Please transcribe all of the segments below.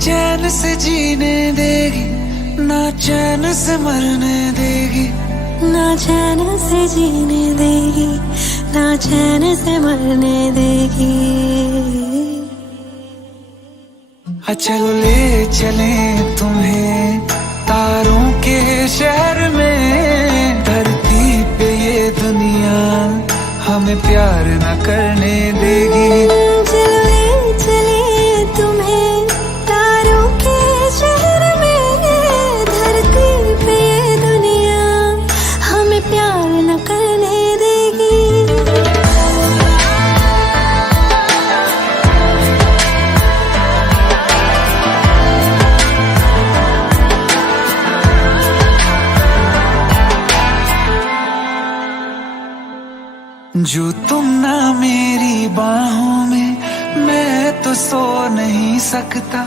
चैन से जीने देगी, ना चैन से मरने देगी। ना चैन से जीने देगी, ना चैन से मरने देगी। चलो ले चले तुम्हें तारों के शहर में। धरती पे ये दुनिया हमें प्यार न करने देगी। चलो ले चले तुम्हें तारों के शहर में। धरती पे ये दुनिया हमें प्यार न करने देगी। जो तुम ना मेरी बाहों में, मैं तो सो नहीं सकता।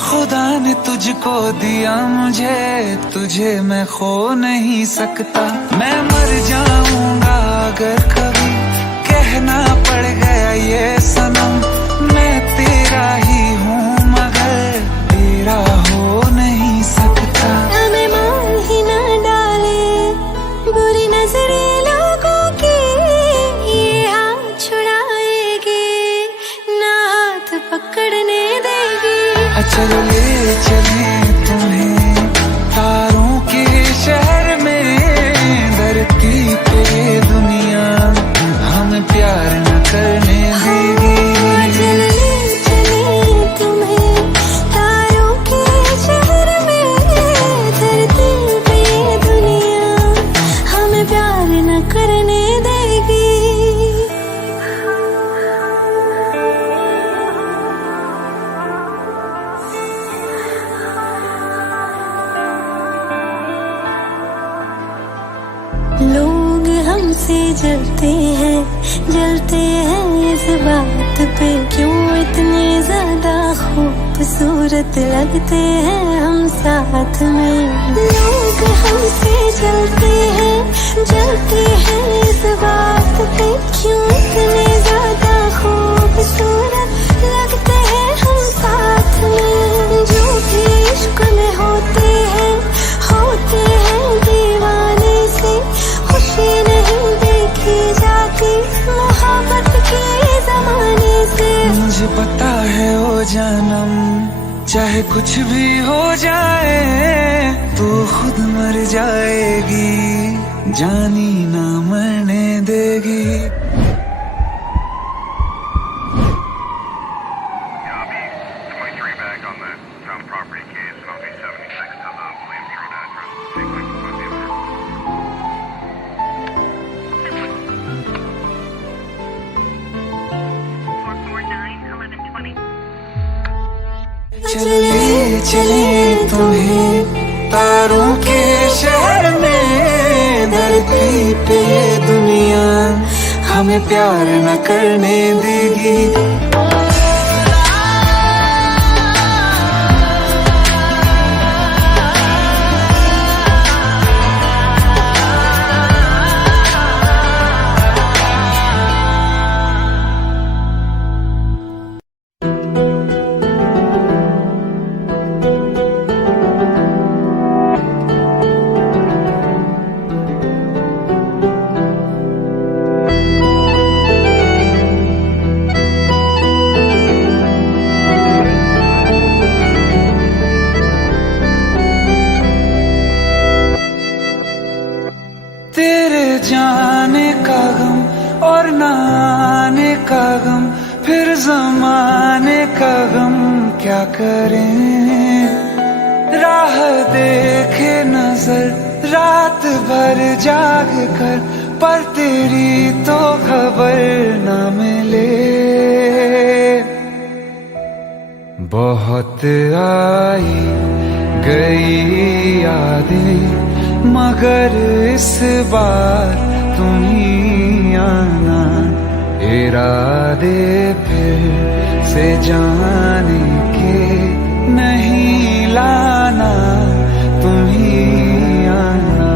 खुदा ने तुझको दिया मुझे, तुझे मैं खो नहीं सकता। मैं मर जाऊंगा अगर कभी कहना पड़ गया ये सनम। मैं तेरा ही हूँ मगर तेरा हो नहीं सकता। हमें मार ही ना डाले बुरी नजरे लोगों की, ये हाथ छुड़ाएगी ना हाथ पकड़ने देगी। चलो ले चले तुम्हें तारों के शहर में। धरती पे दुनिया हमें प्यार न करने देगी। चलो ले चले तुम्हें तारों के शहर में। धरती पे दुनिया हमें प्यार न करने देगी। लोग हमसे जलते हैं इस बात पे। क्यों इतने ज्यादा खूबसूरत लगते हैं हम साथ में। लोग हमसे जलते हैं इस बात पे। क्यों इतने ज्यादा खूबसूरत लगते हैं हम साथ में। जो भी इश्क में होते हैं दीवाने से। खुशी नहीं देखी जाती मोहब्बत के जमाने से। मुझे पता है ओ जानम, चाहे कुछ भी हो जाए तू खुद मर जाएगी, जानी ना मरने देगी। चले चले तुम्हें तारों के शहर में। धरती पे दुनिया हमें प्यार न करने देगी। जाने का गम और न आने का गम, फिर जमाने का गम क्या करें। राह देखे नजर रात भर जाग कर, पर तेरी तो खबर न मिले। बहुत आई गई यादें मगर इस बार तुम ही आना। इरादे फिर से जाने के नहीं लाना, तुम ही आना।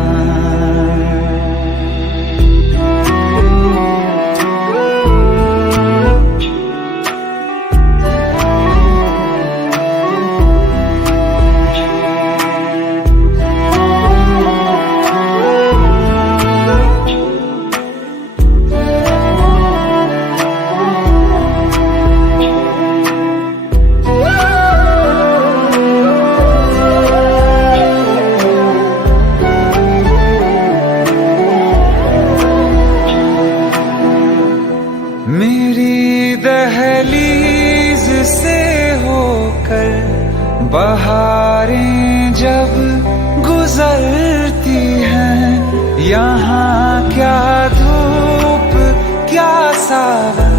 सावन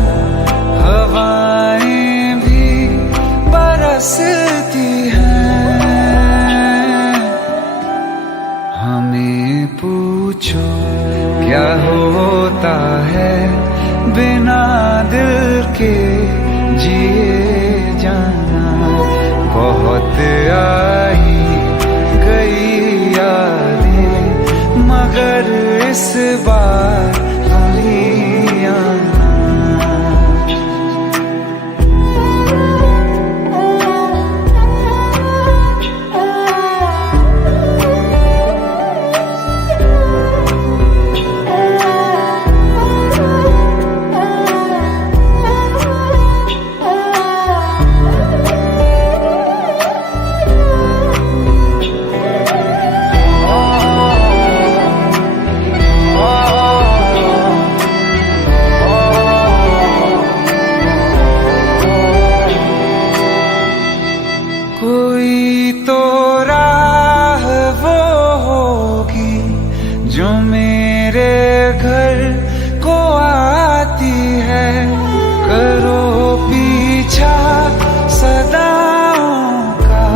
हवाएं भी बरसती हैं। हमें पूछो क्या होता है बिना दिल के जिए जाना। बहुत आई गई यादें मगर इस बार तुम ही आना। कोई तो राह वो होगी जो मेरे घर को आती है। करो पीछा सदाओं का,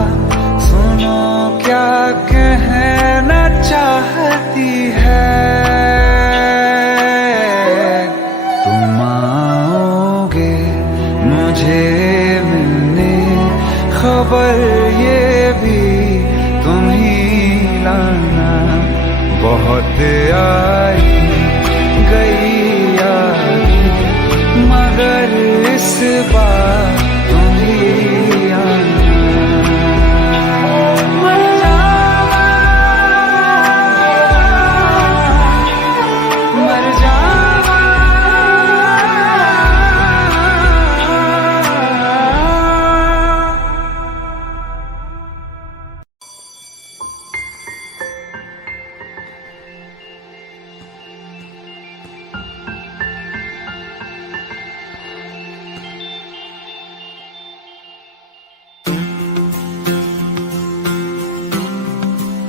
सुनो क्या कहना चाहती है। तुम आओगे मुझे मिलने, खबर ये भी तुम ही लाना। बहुत आई गई यादें मगर इस बार तुम ही आना। मर जावा, मर जावा।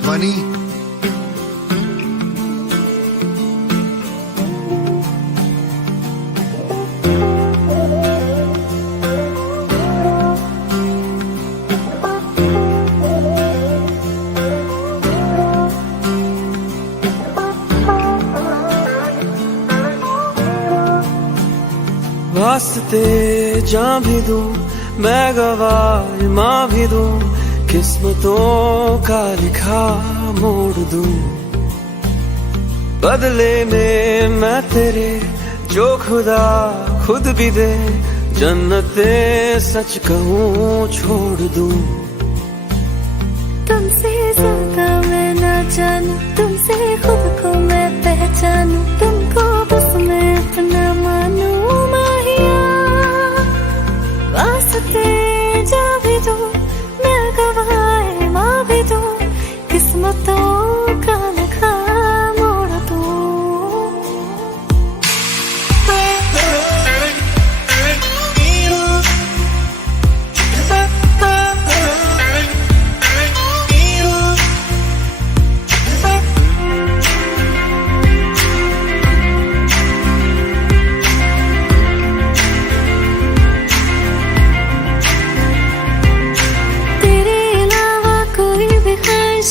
ध्वनि वास्ते जान भी दूं मैं गवाह माँ भी दूं, किस्मतों का लिखा मोड़ दूं। बदले में मैं तेरे जो खुदा खुद भी दे, जन्नते सच कहूँ छोड़ दूं। तुमसे ज्यादा मैं ना जानूं, तुमसे खुद को मैं पहचानूं, तुमको बस मैं अपना मानूं। माहिया वास्ते जा भी दूं मैं गवाह माँ भी दूं, किस्मतों का लिखा मोड़ दूं।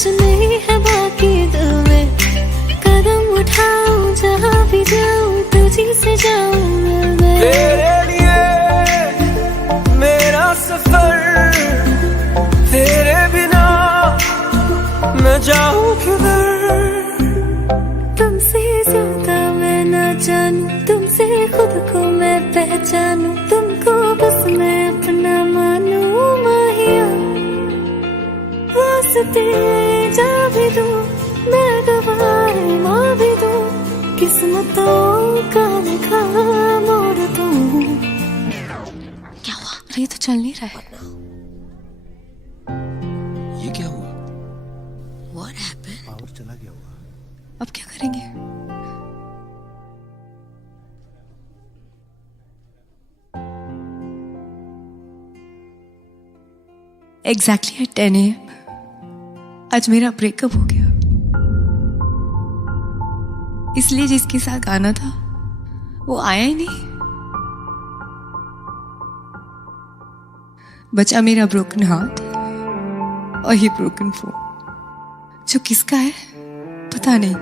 नहीं है बाकी दिल में, कदम उठाऊं जहाँ भी जाऊं तुझी से जाऊं मैं। तेरे लिए मेरा सफर, तेरे बिना मैं जाऊं किधर। तुमसे ज्यादा मैं ना जानूं, तुमसे खुद को मैं पहचानूं, तुमको बस मैं अपना मानूं। माहिया वास्ते जा भी दूं मैं गवाह माँ भी दूं, किस्मतों का लिखा मोड़ दूं। क्या हुआ? ये तो चल नहीं रहा है। ये क्या हुआ? What happened? पावर चला गया होगा। अब क्या करेंगे? Exactly at 10 AM आज मेरा ब्रेकअप हो गया। इसलिए जिसके साथ आना था वो आया ही नहीं। बचा मेरा ब्रोकन हार्ट और ये ब्रोकन फोन, जो किसका है पता नहीं,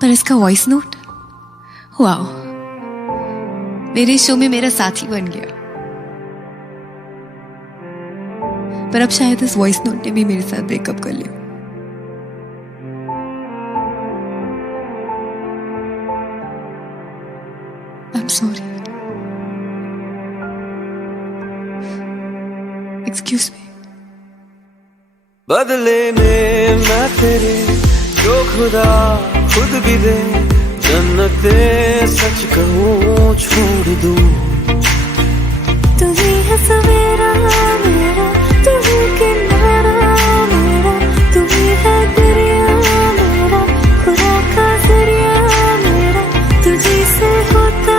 पर इसका वॉइस नोट वाओ, मेरे शो में मेरा साथी बन गया। पर अब शायद इस वॉइस नोट ने भी मेरे साथ ब्रेकअप कर लिया। I am sorry, excuse me. बदले में मैं तेरे जो खुदा खुद भी दे, जन्नते सच कहूँ छोड़ दूँ। तू ही है सवेरा मेरा, तू ही किनारा मेरा, तू ही है दरिया मेरा, खुदा का जरिया मेरा, तुझी से होता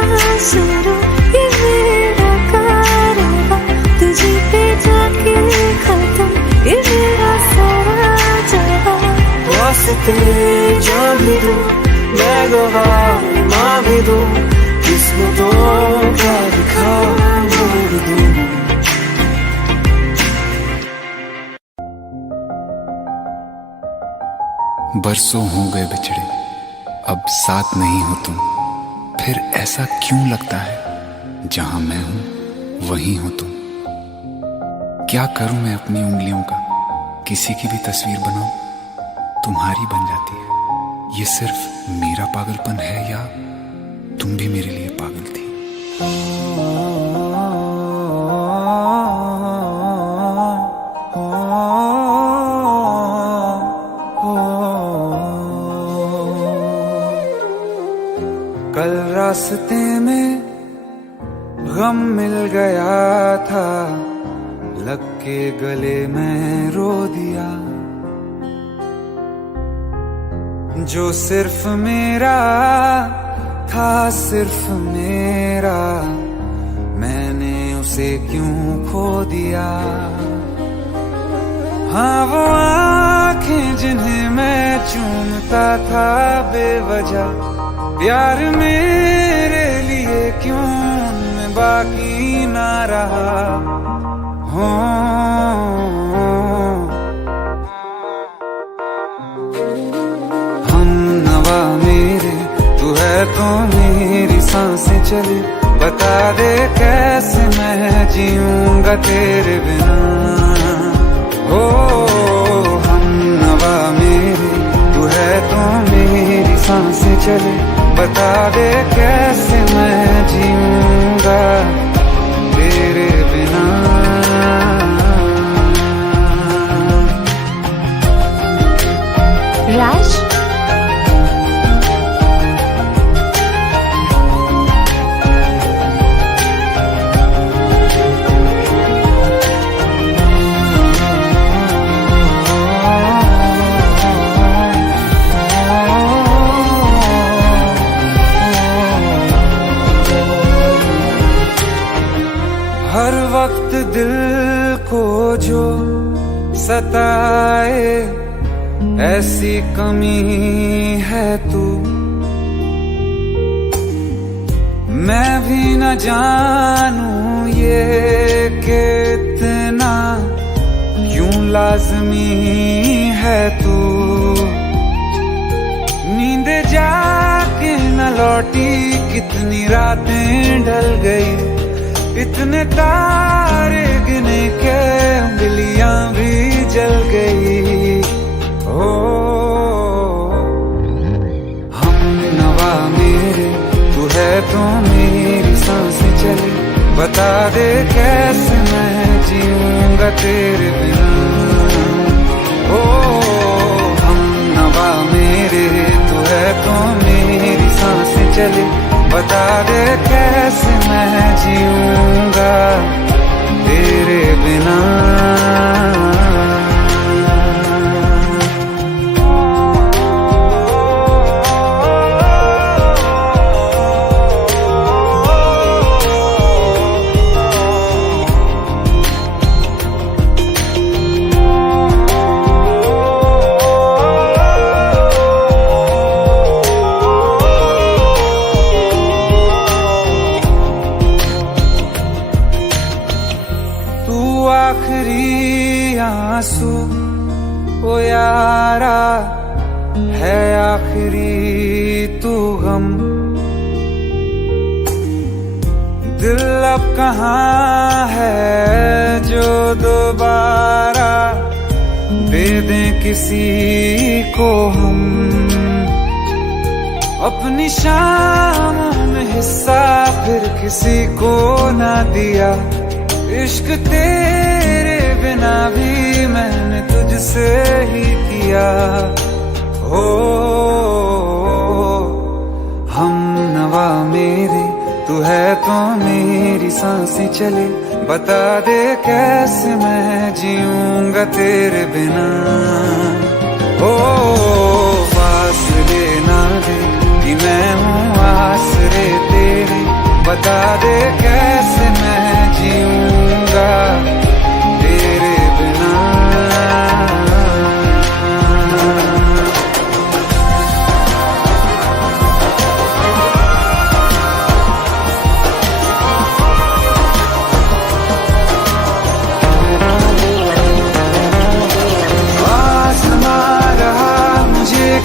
शुरू ये मेरा कारवां, तुझी पे जाके खत्म ये मेरा सारा जहां। वास्ते जान भी दूँ, मैं गवाह माँ भी दूँ, किस्मतों का लिखा मोड़ दूँ। बरसों हो गए बिछड़े, अब साथ नहीं हो तुम, फिर ऐसा क्यों लगता है जहां मैं हूं वहीं हो तुम। क्या करूं मैं अपनी उंगलियों का, किसी की भी तस्वीर बनाऊं तुम्हारी बन जाती है। ये सिर्फ मेरा पागलपन है या तुम भी मेरे लिए पागल थी। कल रास्ते में गम मिल गया था, लग के गले में रो दिया। जो सिर्फ मेरा था, सिर्फ मेरा, मैंने उसे क्यों खो दिया। हाँ वो आंखें जिन्हें मैं चूमता था बेवजह, प्यार मेरे लिए क्यों उनमें बाकी ना रहा। हो हम नवा मेरे, तू है तो मेरी सांसें चले, बता दे कैसे मैं जीऊंगा तेरे बिना। हो हम नवा मेरे, तू है तो मेरी सांसें चले, बता दे कैसे मैं जीऊंगा तेरे बिना। राज, हर वक्त दिल को जो सताए, ऐसी कमी है तू। मैं भी न जानूं ये कि इतना क्यों लाजमी है तू। नींद जाके न लौटी, कितनी रातें ढल गई, इतने तारे गिने के उंगलियां भी जल गई। ओ हम नवा मेरे, तू है तो मेरी सांसें चले, बता दे कैसे मैं जीऊंगा तेरे बिना। ओ हम नवा मेरे, तू है तो मेरी सांसें चले, बता दे कैसे मैं जीऊंगा तेरे बिना। आखिरी तू गम, दिल अब कहाँ है जो दोबारा दे दें किसी को हम। अपनी शामों में हिस्सा फिर किसी को ना दिया, इश्क तेरे बिना भी मैंने तुझसे ही किया। हो हम नवा मेरे, तू है तो मेरी सांसें चले, बता दे कैसे मैं जीऊंगा तेरे बिना। ओ फासले ना दे कि मैं हूँ आसरे तेरे, बता दे कैसे मैं जीऊंगा तेरे बिना।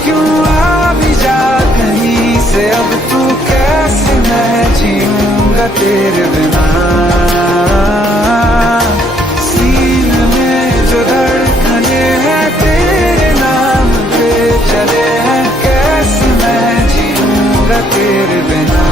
क्यों आ भी जा कहीं से, अब तू कैसे मैं जीऊंगा तेरे बिना। सीने में जो धड़कने हैं तेरे नाम पे चले हैं, कैसे मैं जीऊंगा तेरे बिना।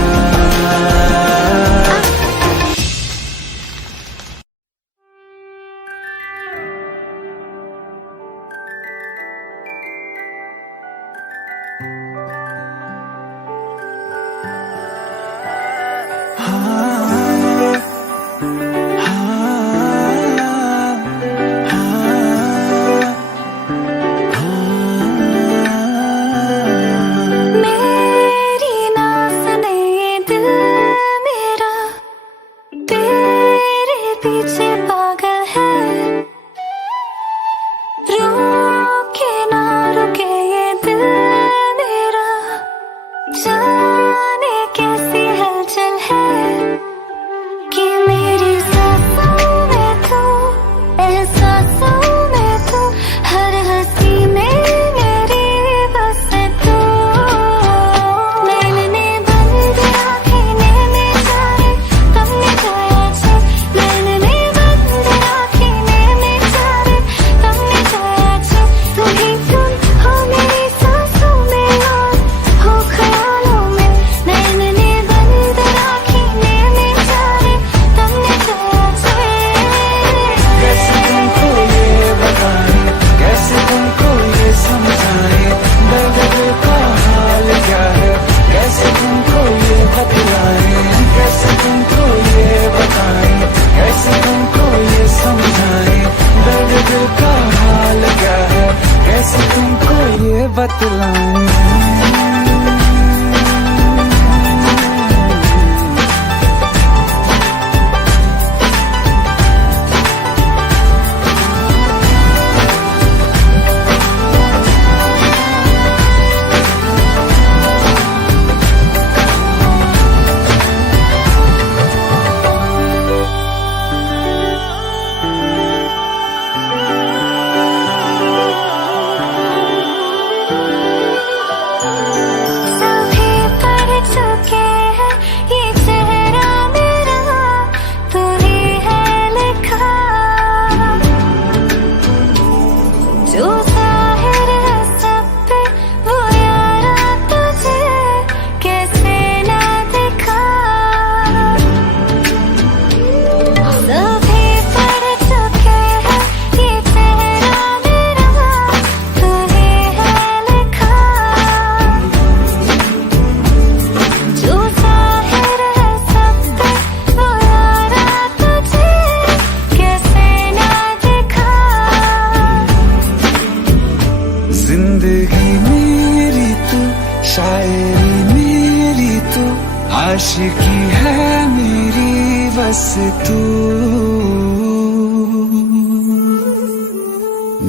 आशिकी है मेरी बस तू,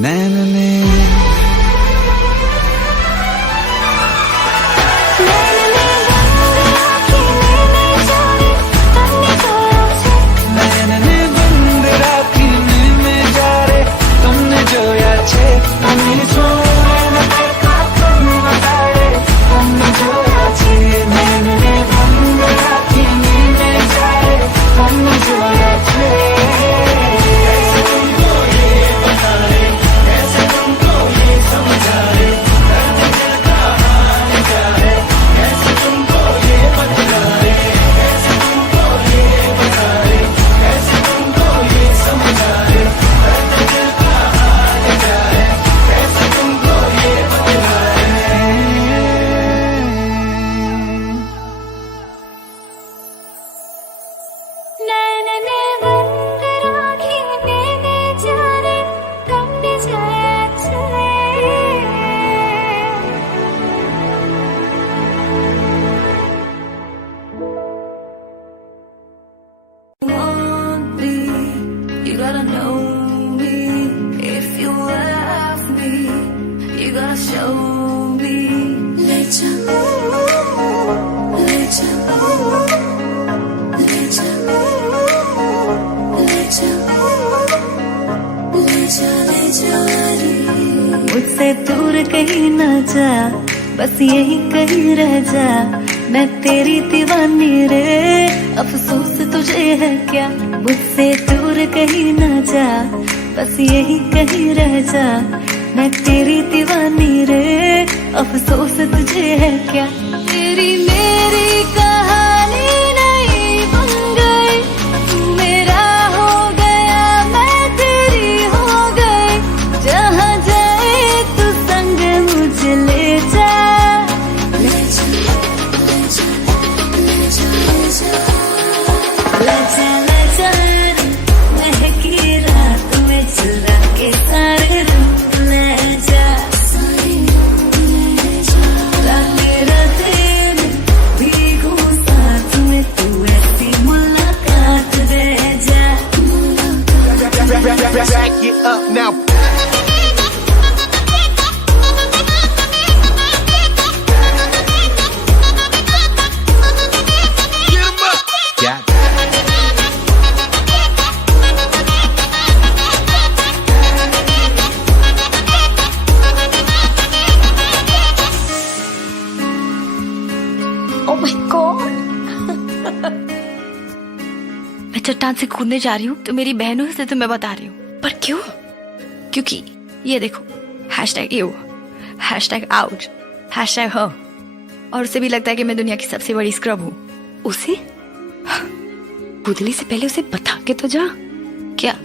नैन ने बस यही कहीं रह जा, मैं तेरी दीवानी रे। अफसोस तुझे है क्या, मुझसे दूर कहीं न जा, बस यही कहीं रह जा, मैं तेरी दीवानी रे। अफसोस तुझे है क्या, तेरी मेरी कहानी नहीं बन गई, तू मेरा हो गया मैं तेरी हो गई। जहाँ जाए तू संग मुझे ले जा, ले जा, ले जा, ले जा, ले जा, ले जा, महकी रात में चुरा के सारे रंग ले जा, मेरा दिल भीगू साथ में, तू ऐसी मुलाकात दे जा। Back it up now. Get 'em up. Got it. Oh my God! मैं चट्टान से कूदने जा रही हूँ तो मेरी बहनों से तो मैं बता रही हूँ, पर क्यों? क्योंकि ये देखो, #you, #ouch, #her, और उसे भी लगता है कि मैं दुनिया की सबसे बड़ी स्क्रब हूँ। उसे कूदने से पहले उसे बता के तो जा। क्या?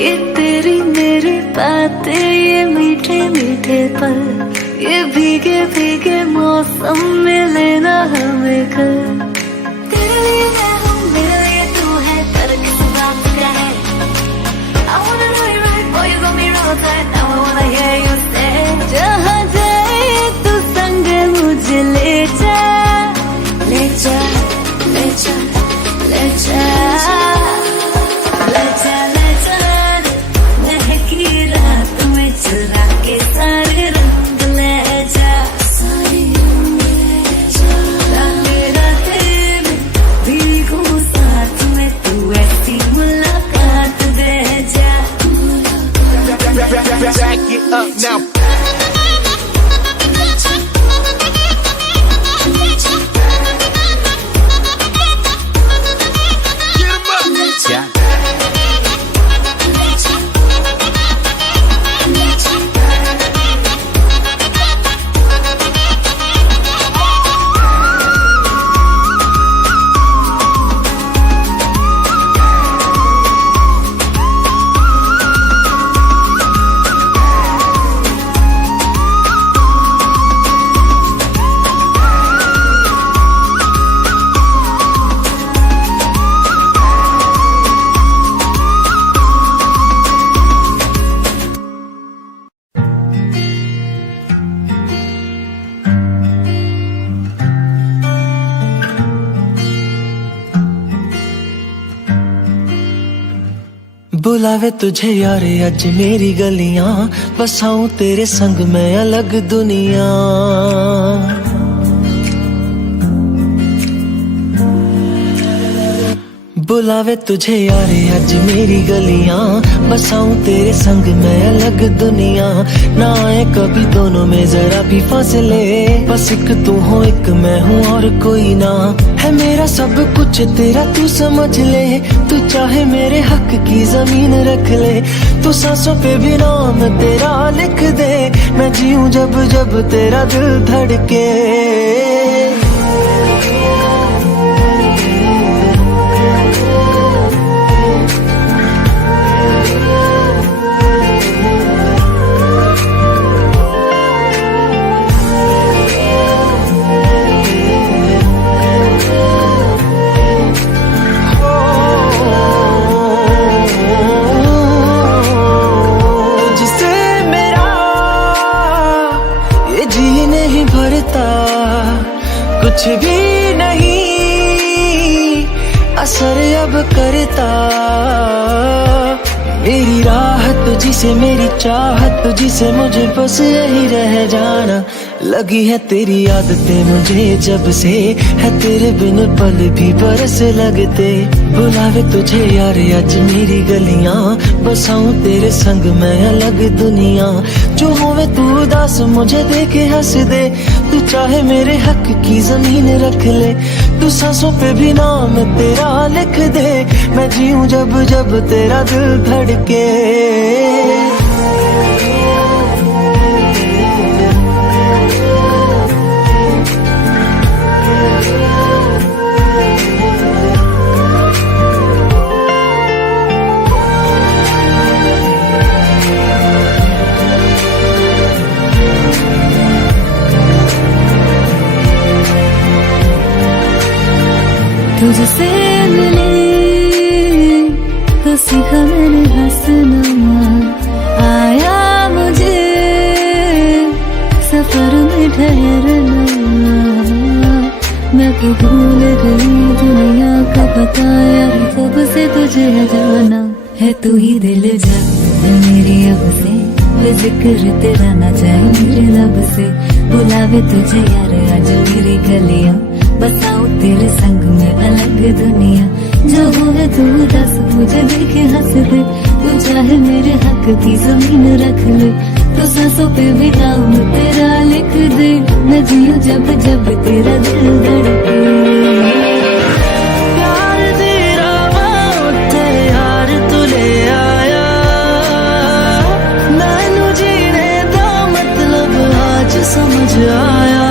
ये तेरी मेरी बातें, ये मीठे मीठे पल, ये भीगे भीगे मौसम में लेना हमें घर। तेरे लिए मैं हूँ, मेरे लिए तू है, पर किस बात का है? I wanna know you right, boy, you got me wrong tight, now I wanna hear you say। जहाँ जाए तू संग मुझे ले जा, ले जा, ले जा, ले जा, ले जा, ले जा, महकी रात में चुरा के सारे रंग ले जा, मेरा दिल भीगू साथ में, तू ऐसी मुलाकात दे जा। Back it up now. Get 'em up. Got it. बुलावे तुझे यारे अज मेरी गलियां, बसाऊं तेरे संग मैं अलग दुनिया। बुलावे तुझे यारे अज मेरी गलियां, बसाऊं तेरे संग मैं अलग दुनिया। ना आए कभी दोनों में जरा भी फासले, बस एक तू हो एक मैं हूँ और कोई ना। है मेरा सब कुछ तेरा तू समझ ले, तू चाहे मेरे हक की जमीन रख ले। तू सांसों पे भी नाम तेरा लिख दे, मैं जीऊं जब जब तेरा दिल धड़के। कुछ भी नहीं असर अब करता, मेरी राहत तुझी से, मेरी चाहत तुझी से, मुझे बस यही रह जाना। लगी है तेरी आदतें मुझे जब से, है तेरे बिन पल भी बरस लगते। बुलावे तुझे यार आज मेरी गलियां, बसाऊं तेरे संग मैं अलग दुनिया। जो होवे तू उदास मुझे देखे हंस दे, तू चाहे मेरे हक की जमीन रख ले। तू सांसों पे भी नाम तेरा लिख दे, मैं जीऊं जब जब तेरा दिल धड़के। तुझसे मिले तो सीखा मैंने हंसना, आया मुझे सफर में ठहरना। मैं तो भूल गई दुनिया का पता यार, कब से तुझे जाना है। तू ही दिल जा मेरी अब से, वे जिक्र तेरा ना जाए मेरे लब से। बुलावे तुझे यार आज मेरी गलियां, बसाऊं तेरे संग में अलग दुनिया। जो होवे तू दस मुझे देखे हंस दे, तू चाहे मेरे हक की जमीन रख ले। तू सांसों पे भी नाम तेरा लिख दे, मैं जीऊं जब जब तेरा दिल धड़के। प्यार तेरा वास्ते यार तू ले आया, मैनू जीने दा मतलब आज समझ आया।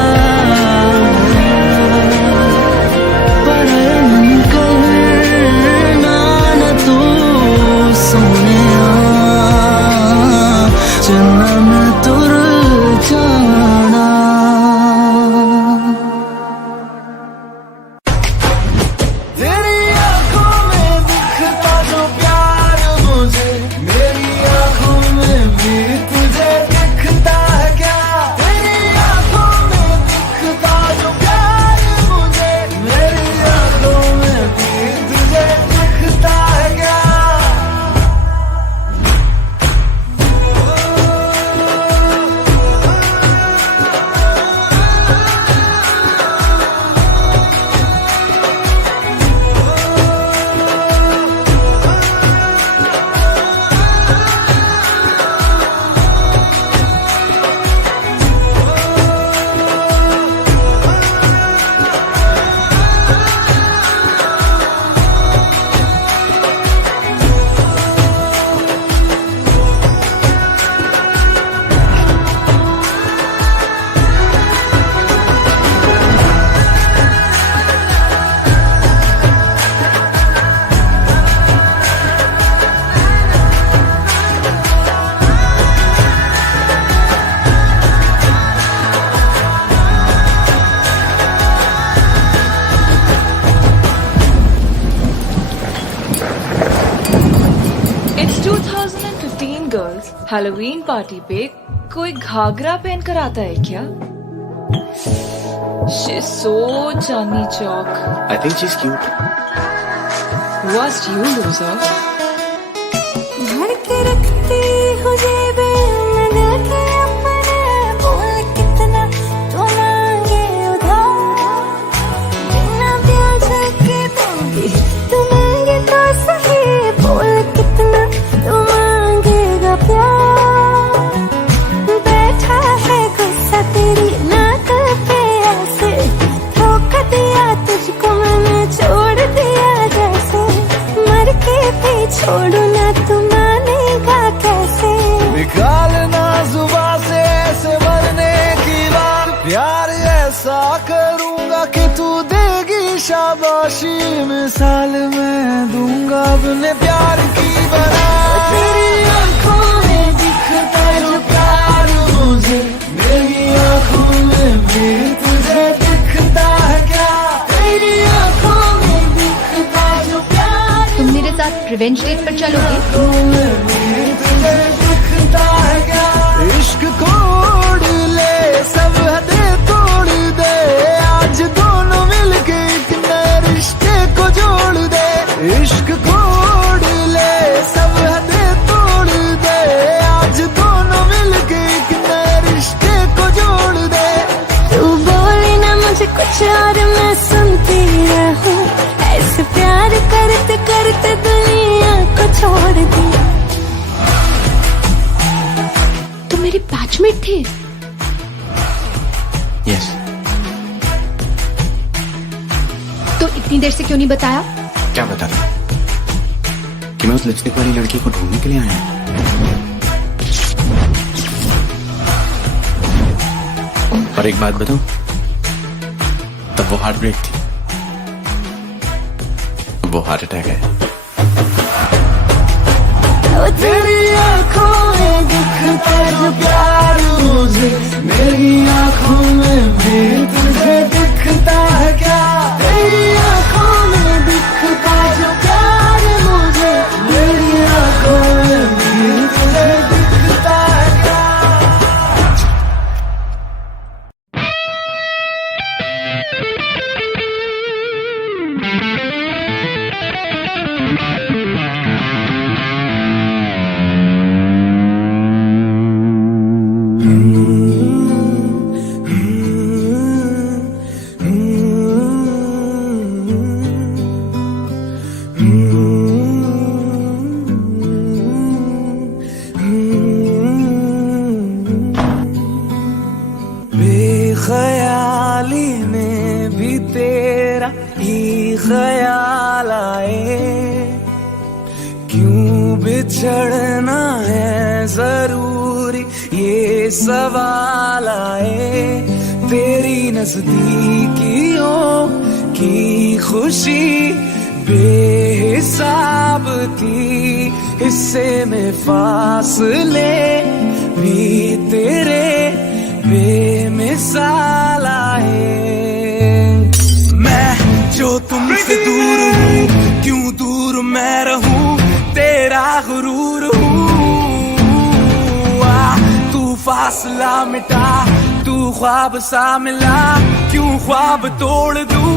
हैलोवीन पार्टी पे कोई घाघरा पहन कर आता है क्या? She's so Chandni Chowk. I think she's cute. Worst you loser. भर के रखती हूँ जेबे में दिल के अपने, बोल कितना तो मांगे उधार। बिना प्याज के दोगी तू मांगे तो सही, बोल कितना तो मांगेगा प्यार। बैठा है गुस्सा तेरी नाक पे ऐसे, ठोक दिया तुझको मैंने छोड़ दिया जैसे। मर के भी छोड़ू ना तू मानेगा कैसे। निकालना जुबान से ऐसे मरने की बात, प्यार ऐसा करूंगा कि तू देगी शाबाशी। मिसाल मैं दूंगा अपने प्यार की बना। तेरी आंखों में दिखता जो प्यार मुझे, मेरी आंखों में भी तुझे दिखता है क्या? तेरी आंखों में दिखता जो प्यार। तुम मेरे साथ रिवेंज डेट पर चलोगे? तुझे दिखता है क्या? इश्क कोड ले सब हदें तोड़ दे, आज दोनों मिलके एक नए रिश्ते को जोड़ दे। इश्क कोड ले सब हदें तोड़ दे, आज दोनों मिलके एक नए रिश्ते को जोड़ दे। करते करते दुनिया को छोड़ दी। तुम मेरे बैचमेट थे? यस। तो इतनी देर से क्यों नहीं बताया? क्या बता रहा कि मैं उस लिपस्टिक वाली लड़की को ढूंढने के लिए आया हूं। और एक बात बताऊं, तब वो हार्ट ब्रेक थी, वो हार्ट अटैक है। तेरी आंखों में दिखता जो प्यार मुझे, मेरी आंखों में भी तुझे दिखता है क्या? तेरी आंखों में दिखता जो प्यार मुझे, मेरी आंखों में भी तुझे दिखता है क्या? बेख्याली में भी तेरा ही ख्याल आए, क्यों बिछड़ना है जरूरी ये सवाल आए। तेरी नजदीकियों की खुशी बेहिसाब थी, हिस्से में फासले भी तेरे बेमिसाल आए। मैं जो तुमसे दूर हूँ, क्यों दूर मैं रहूं, तेरा गुरूर हूँ। तू फासला मिटा, तू ख्वाब सा मिला, क्यों ख्वाब तोड़ दूं।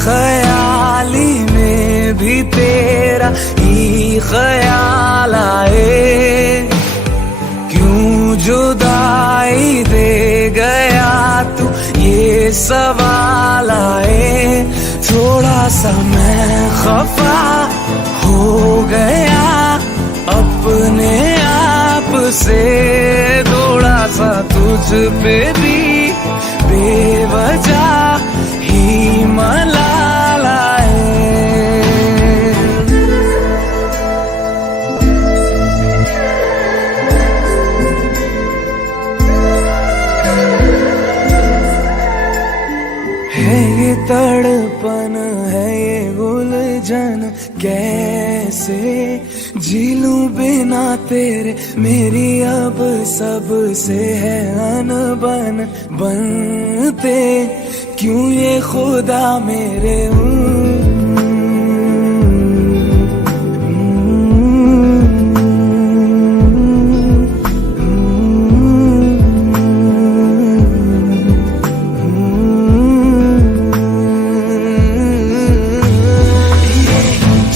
ख्याली में भी तेरा ही ख्याल आए, क्यों जुदाई दे गया तू ये सवाल आए। थोड़ा सा मैं खफा हो गया अपने आप से, थोड़ा सा तुझ पे भी बेवजह ही मलाल आए। है ये तड़पन, है ये उलझन, कैसे जी लूं बिना तेरे। मेरी अब सबसे है अनबन, बनते क्यों ये खुदा मेरे।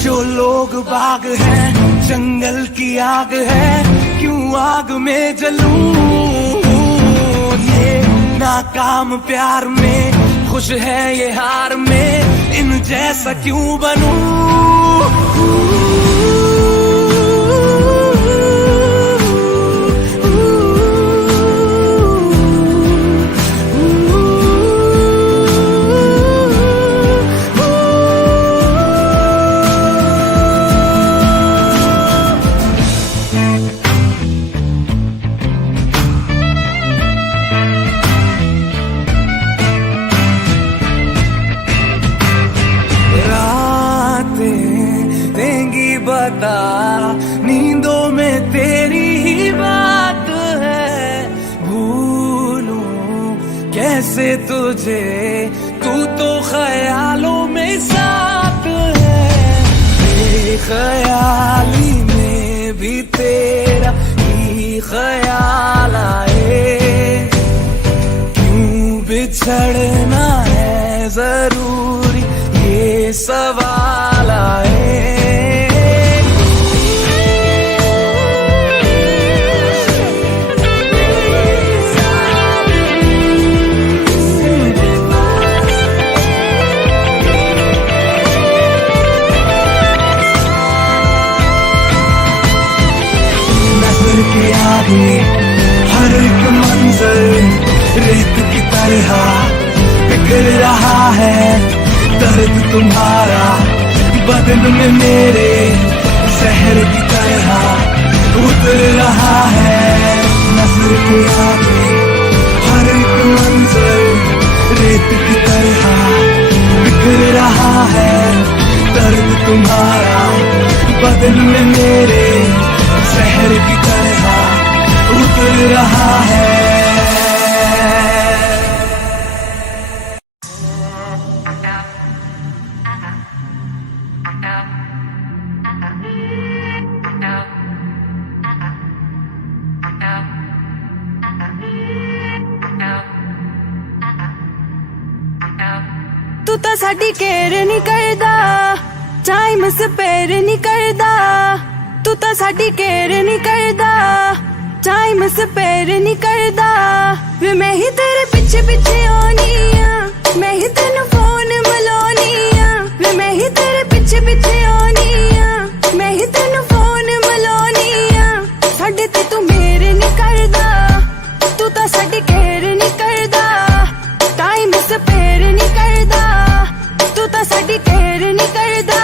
जो लोग बाग हैं, जंगल की आग है, क्यों आग में जलूं। ये नाकाम प्यार में, खुश है ये हार में, इन जैसा क्यों बनूं। बता, नींदों में तेरी ही बात है, भूलूं कैसे तुझे, तू तो ख्यालों में साथ है। बेख्याली में भी तेरा ही ख्याल आए, क्यों बिछड़ना है जरूरी ये सवाल आए। नजर के आगे हर एक मंजर रेत की तरह बिखर रहा है, दर्द तुम्हारा बदन में मेरे शहर की तरह उतर रहा है। नजर के आगे हर एक मंजर रेत की तरह बिखर रहा है, दर्द तुम्हारा बदन में मेरे शहर की तरह उतर रहा है। तू तो साडी केयर नहीं करदा, टाइम स्पेयर नहीं करदा। तू तो साडी केयर नहीं करदा, टाइम स्पेयर नहीं करदा। वे मैं ही तेरे पीछे पीछे आनी आ, मैं ही तेन फोन मिलानी आ। वे मैं ही तेरे पीछे पीछे आनी आ, मैं ही तेन फोन मिलानी आ। साडे ते तू मेरे नहीं करदा, तू तो साडी केयर नहीं करदा, टाइम स्पेयर नहीं करदा। तू तो साडी केयर नहीं करदा।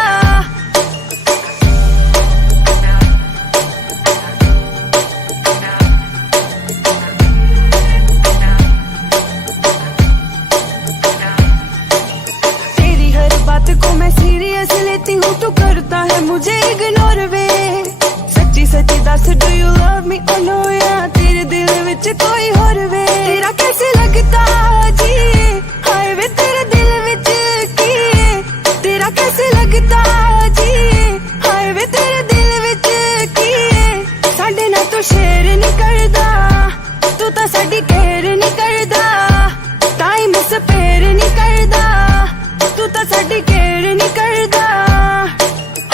तेरी हर बात को मैं सीरियस लेती हूँ, तू करता है मुझे इग्नोर वे। सच्ची सच्ची दस do you love me oh no या तेरे दिल विच कोई और वे। तेरा कैसे लगता जी हाय वे तेरे दिल विच की, तेरा कैसे लगता जी हाय वे तेरे दिल विच की। साडे नाल तू शेयर नहीं करदा, तू तो साडी केयर नहीं करदा, टाइम स्पेयर नहीं करदा। तू तो साडी केयर नहीं करदा।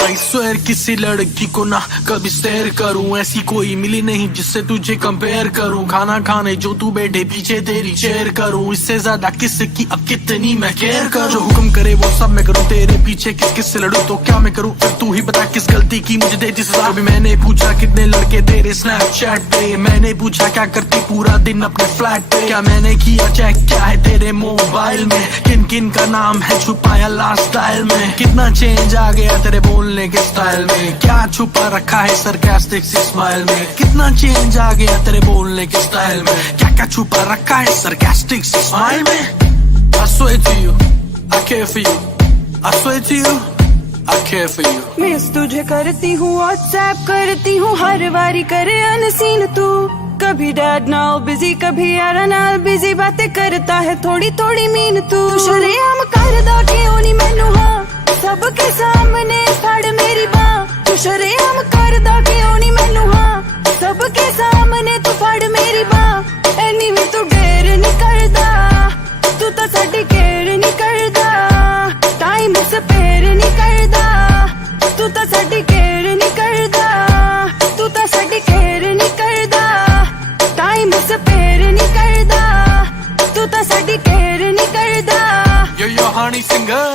आई स्वेयर किसी लड़की को ना कभी स्टेयर करूं, ऐसी कोई मिली नहीं जिससे तुझे कंपेयर करूं। खाना खाने जो तू बैठे पीछे तेरी चेयर करूं, इससे ज्यादा किसकी अब कितनी मैं केयर करूं। जो हुक्म करे वो सब मैं करूं, तेरे पीछे किस किस से लड़ूं तो क्या मैं करूं। फिर तू ही बता किस गलती की मुझे दे जिस सजा। मैंने पूछा कितने लड़के तेरे स्नैपचैट पे, मैंने पूछा क्या करती पूरा दिन अपने फ्लैट पे। क्या मैंने किया चेक क्या है तेरे मोबाइल में, किन किन का नाम है छुपाया लास्ट स्टाइल में। कितना चेंज आ गया तेरे बोलने के स्टाइल में, क्या छुपा रखा है सरकास्टिक सी स्माइल में। कितना चेंज आ गया तेरे बोलने के स्टाइल में, क्या क्या छुपा रखा है सरकास्टिक सी स्माइल में। I swear to you, I care for you. I swear to you, I care for you. Miss तुझे करती हूँ, व्हाट्सएप करती हूँ, हर बारी करे अनसीन तू। कभी डैड नाल बिजी, कभी यारा नाल बिजी, बातें करता है थोड़ी थोड़ी मीन तू। शरेआम करदा क्यों नहीं मैनू हाँ, सबके सामने फड़ मेरी बाँ। तू शरेआम करदा क्यों नहीं मैनू हाँ, सबके सामने तू फड़ मेरी बाँ। एनी भी तू डेर नहीं करदा, तू तो साडी केयर नहीं करदा, टाइम स्पेयर नहीं करदा। तू तो साडी केयर नहीं करदा, तू तो साडी केयर नहीं करदा, टाइम स्पेयर नहीं करदा। तू तो साडी केयर नहीं करदा। You're your honey singer.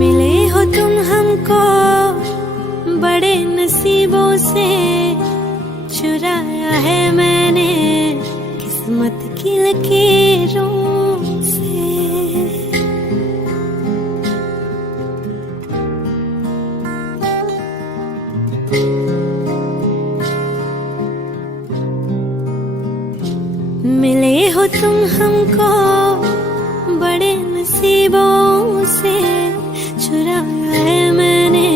मिले हो तुम हमको बड़े नसीबों से, चुराया है मैंने किस्मत की लकीरों से। मिले हो तुम हमको बड़े नसीबों से, चुराया है मैंने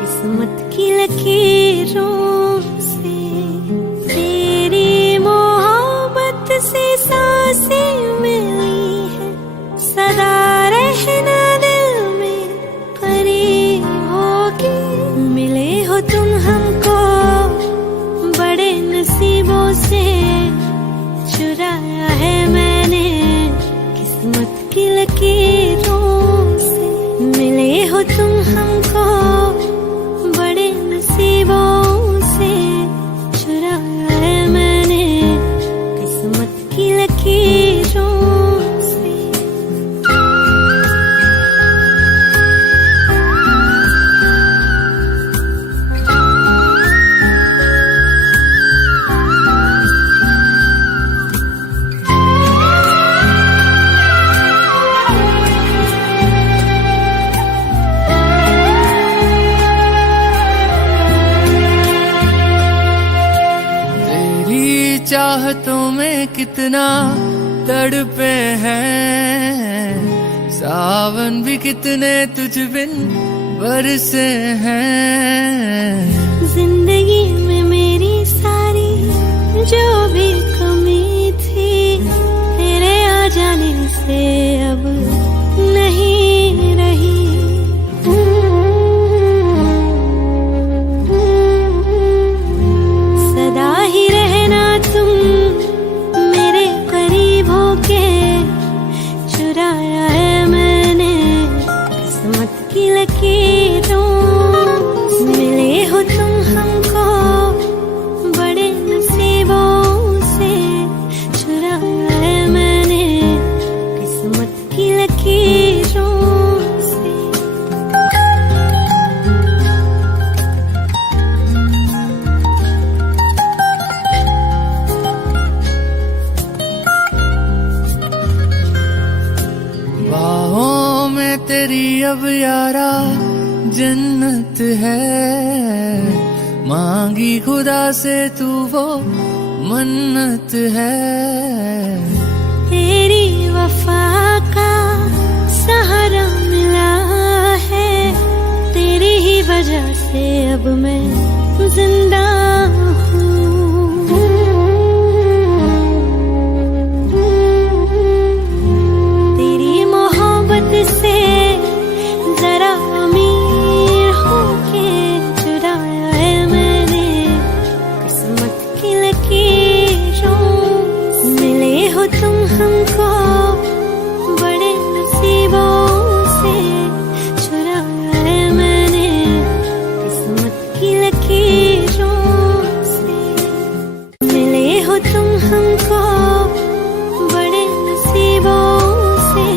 किस्मत की लकीरों से। तेरी मोहब्बत से सांसें मिली है, सदा रहना दिल में हो तुम हमको बड़े नसीबों से, चुराया है मैंने किस्मत की लकीरों से। चाहतों में कितना तड़पे हैं, सावन भी कितने तुझ बिन बरसे हैं। जिंदगी में मेरी सारी जो भी कमी थी, तेरे आ जाने से अब नहीं रही। सदा ही रहना तुम मेरे करीब होके, चुराया है मैंने किस्मत की लकीरों से। मिले हो तुम हमको बड़े नसीबों से, चुराया है मैंने किस्मत की लकीरों से। बाहों में तेरी अब यारा जन्नत है, मांगी खुदा से तू वो मन्नत है। तेरी वफा का सहारा मिला है, तेरी ही वजह से अब मैं जिंदा से जरा अमीर होके, चुराया है मैंने किस्मत की लकीरों से। मिले हो तुम हमको बड़े नसीबों से, चुराया है मैंने किस्मत की लकीरों से। मिले हो तुम हमको बड़े नसीबों से,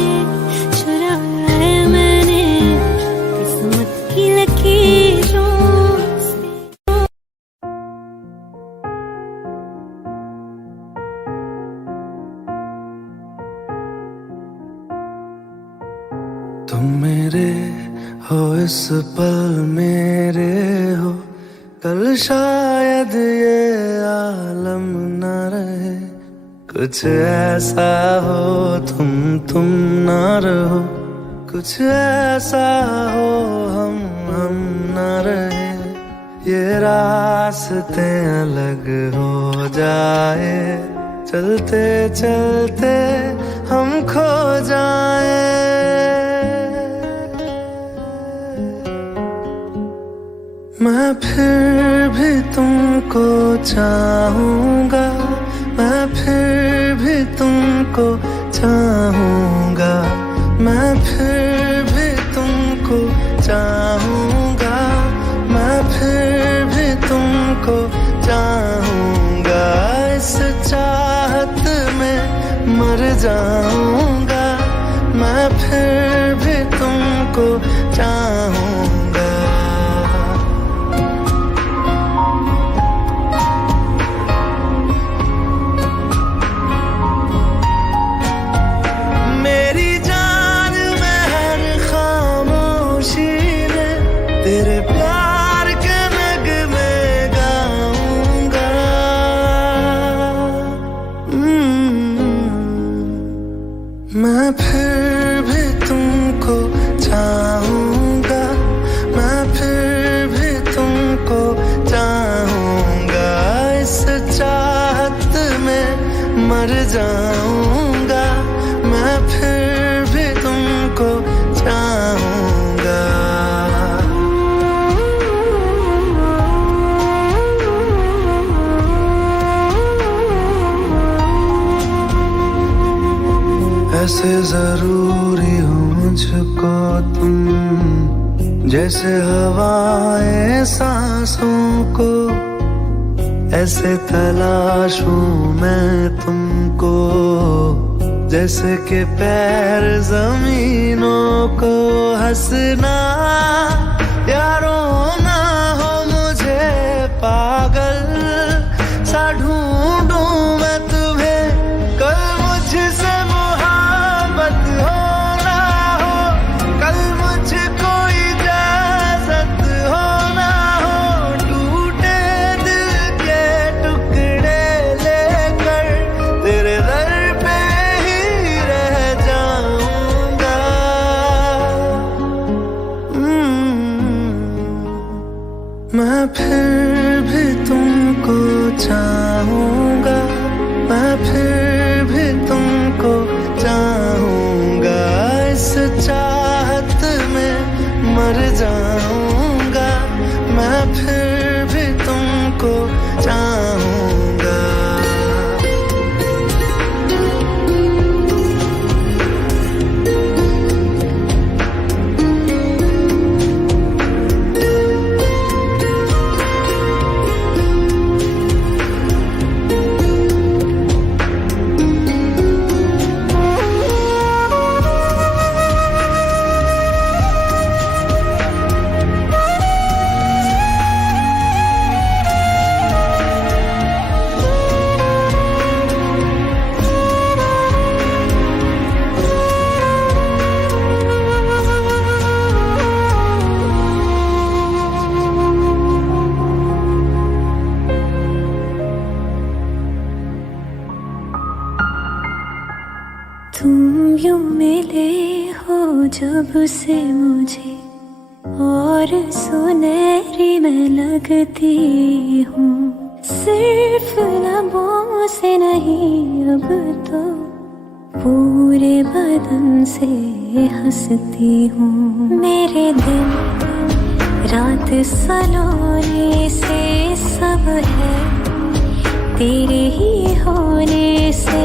तुम मेरे हो इस पल मेरे हो, कल शायद ये आलम न रहे। कुछ ऐसा हो तुम ना रहो, कुछ ऐसा हो हम न रहे। ये रास्ते अलग हो जाए, चलते चलते हम खो जाए। मैं फिर भी तुमको चाहूंगा, मैं फिर भी तुमको चाहूंगा, मैं फिर भी तुमको चाहूंगा, मैं फिर भी तुमको चाहूंगा। इस चाहत में मर जाऊंगा, मैं फिर भी तुमको चाहूंगा। तेरे प्यार के नगमे गाऊंगा, मैं फिर भी तुमको चाहूंगा, मैं फिर भी तुमको चाहूंगा। इस चाहत में मर जाऊंगा, मैं फिर भी तुमको चाहूंगा। ऐसे जरूरी हो मुझको तुम, जैसे हवाएं सांसों को, ऐसे तलाशूं मैं तुमको, जैसे कि पैर जमीनों को। हंसना या रोना हो मुझे पागल सा ढूंढूं मैं तुम्हें, कल मुझसे मोहब्बत हो ना हो, कल मुझको इजाजत हो ना हो, टूटे दिल के टुकड़े लेकर तेरे दर पे ही रह जाऊंगा। मैं फिर भी तुमको चाहूंगा, मैं फिर भी तुमको चाहूंगा, इस चाहत में मर जाऊंगा, मैं फिर भी तुमको चाहूंगा। तुम यूं मिले हो जब से मुझे, और सुनहरी मैं लगती हूँ, सिर्फ लबों से नहीं अब तो पूरे बदन से हंसती हूँ। मेरे दिन रात सलोने से सब है तेरे ही होने से,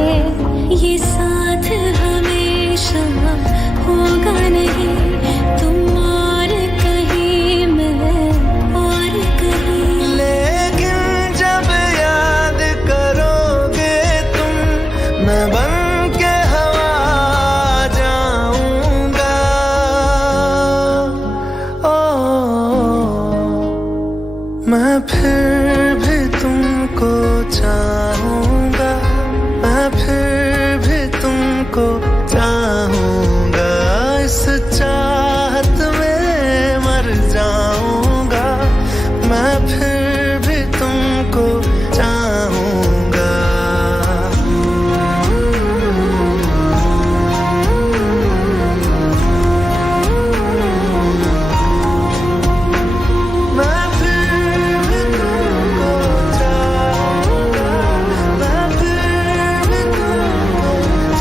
ये साथ हमेशा होगा नहीं, तुम और कहीं मैं और कहीं। लेकिन जब याद करोगे तुम, मैं बन के हवा जाऊंगा। मैं फिर भी तुमको चाहूंगा, मैं फिर भी तुमको चाहूंगा, इस चाहत में मर जाऊंगा, मैं फिर भी तुमको चाहूंगा। मैं फिर भी तुमको चाहूंगा, मैं फिर भी तुमको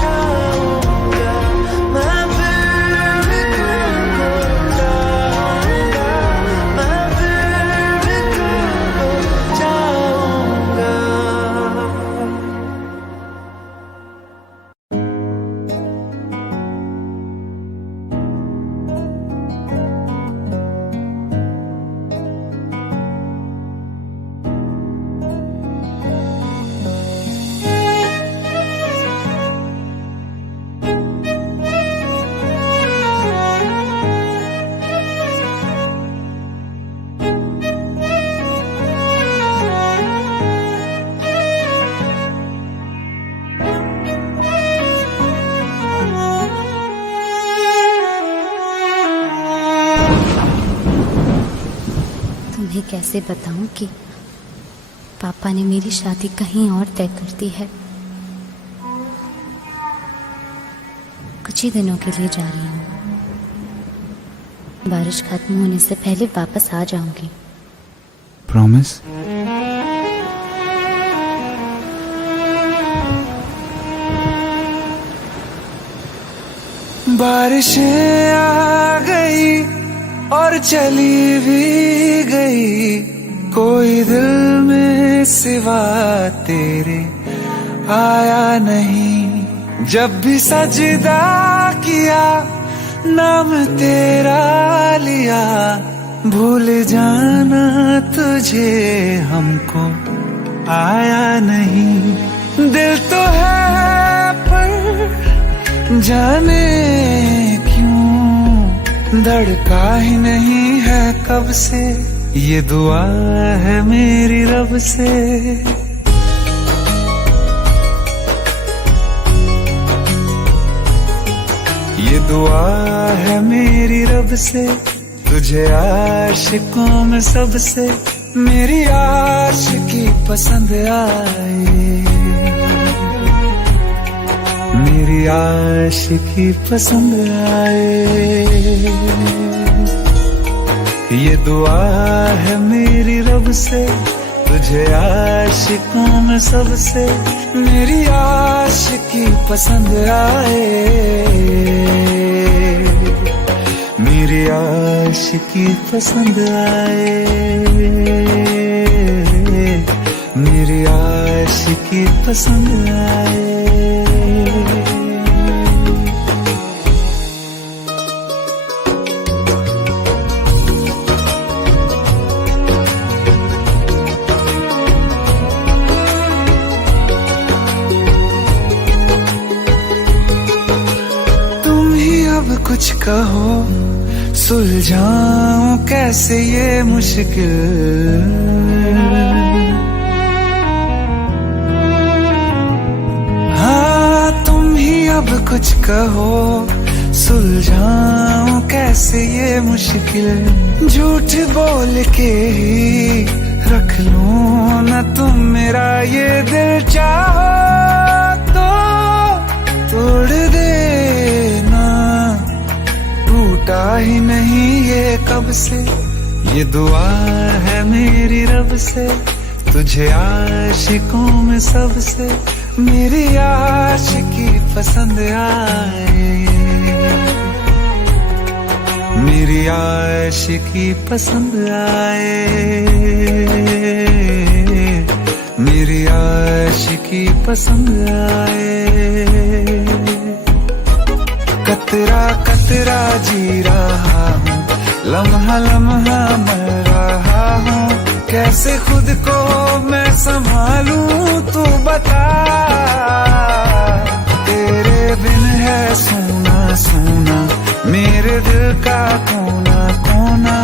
चाहूंगा, मैं फिर भी तुमको चाहूंगा, मैं फिर भी तुमको चाहूंगा। तुम्हें कैसे बताऊं कि पापा ने मेरी शादी कहीं और तय कर दी है। कुछ ही दिनों के लिए जा रही हूँ, बारिश खत्म होने से पहले वापस आ जाऊंगी। प्रॉमिस? बारिशें आ गई और चली भी गई, कोई दिल में सिवा तेरे आया नहीं। जब भी सजदा किया नाम तेरा लिया, भूल जाना तुझे हमको आया नहीं। दिल तो है पर जाने क्यों धड़का ही नहीं है कब से। ये दुआ है मेरी रब से। ये दुआ है मेरी रब से, तुझे आशिकों में सबसे मेरी आशिकी पसंद आए। मेरी आशिकी पसंद आए। ये दुआ है मेरी रब से, तुझे आशिकों में सबसे मेरी आशिकी पसंद आए। मेरी आशिकी पसंद आए। मेरी आशिकी पसंद आए। कुछ कहो सुलझाऊं कैसे ये मुश्किल। हाँ तुम ही अब कुछ कहो सुलझाऊं कैसे ये मुश्किल। झूठ बोल के ही रख लूं न तुम मेरा ये दिल। चाहो तो तोड़ देना, टूटा ही नहीं ये कब से। ये दुआ है मेरी रब से, तुझे आशिकों में सबसे मेरी आशिकी पसंद आए। मेरी आशिकी पसंद आए। मेरी आशिकी पसंद आए। कतरा कतरा जी रहा हूँ, लम्हा लम्हा मर रहा हूँ। कैसे खुद को मैं संभालूं तू बता। तेरे बिन है सोना सोना मेरे दिल का कोना कोना।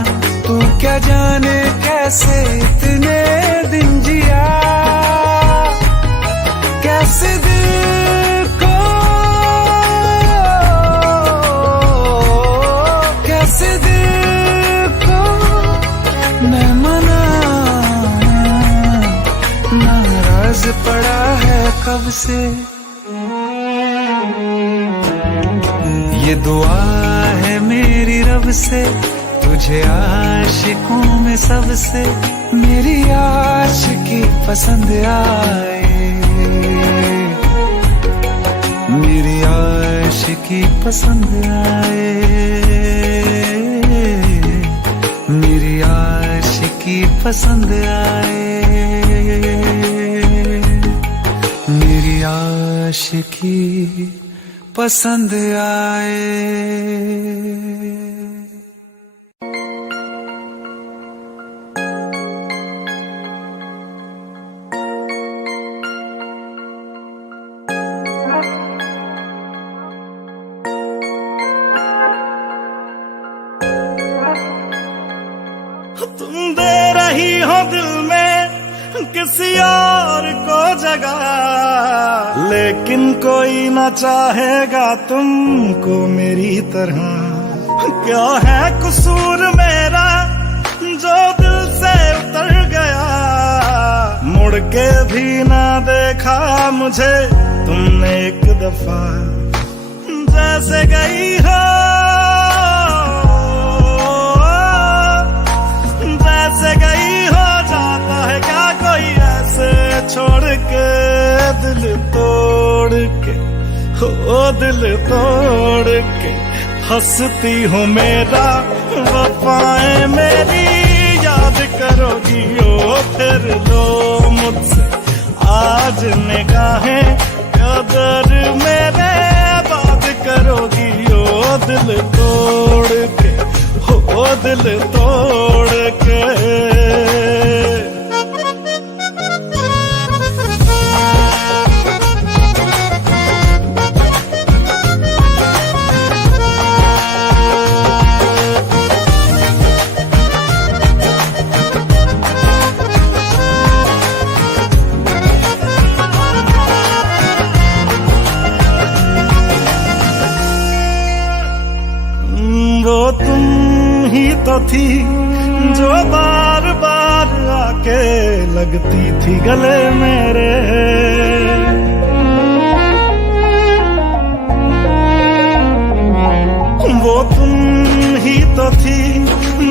तू क्या जाने कैसे इतने दिन जिया। कैसे दिल को कैसे दिल को मैं मनाऊं। नाराज पड़ा है कब से। ये दुआ है मेरी रब से, तुझे आशिकों में सबसे मेरी आशिकी पसंद आए। मेरी आशिकी पसंद आए। मेरी आशिकी पसंद आए। मेरी आशिकी पसंद आए। तुम दे रही हो दिल में किसी और को जगह, लेकिन कोई न चाहेगा तुमको मेरी तरह। क्या है कसूर मेरा जो दिल से उतर गया। मुड़ के भी ना देखा मुझे तुमने एक दफा। जैसे गई हो जैसे गई हो, जाता है क्या कोई ऐसे छोड़ के। दिल तोड़ के हो दिल तोड़ के हंसती हूँ मेरा वफाएं मेरी याद करोगी ओ फिर लो मुझसे आज निगाहें कदर मेरे बात करोगी ओ दिल तोड़ के हो ओ दिल तोड़ के। वो तुम ही तो थी जो बार बार आके लगती थी गले मेरे। वो तुम ही तो थी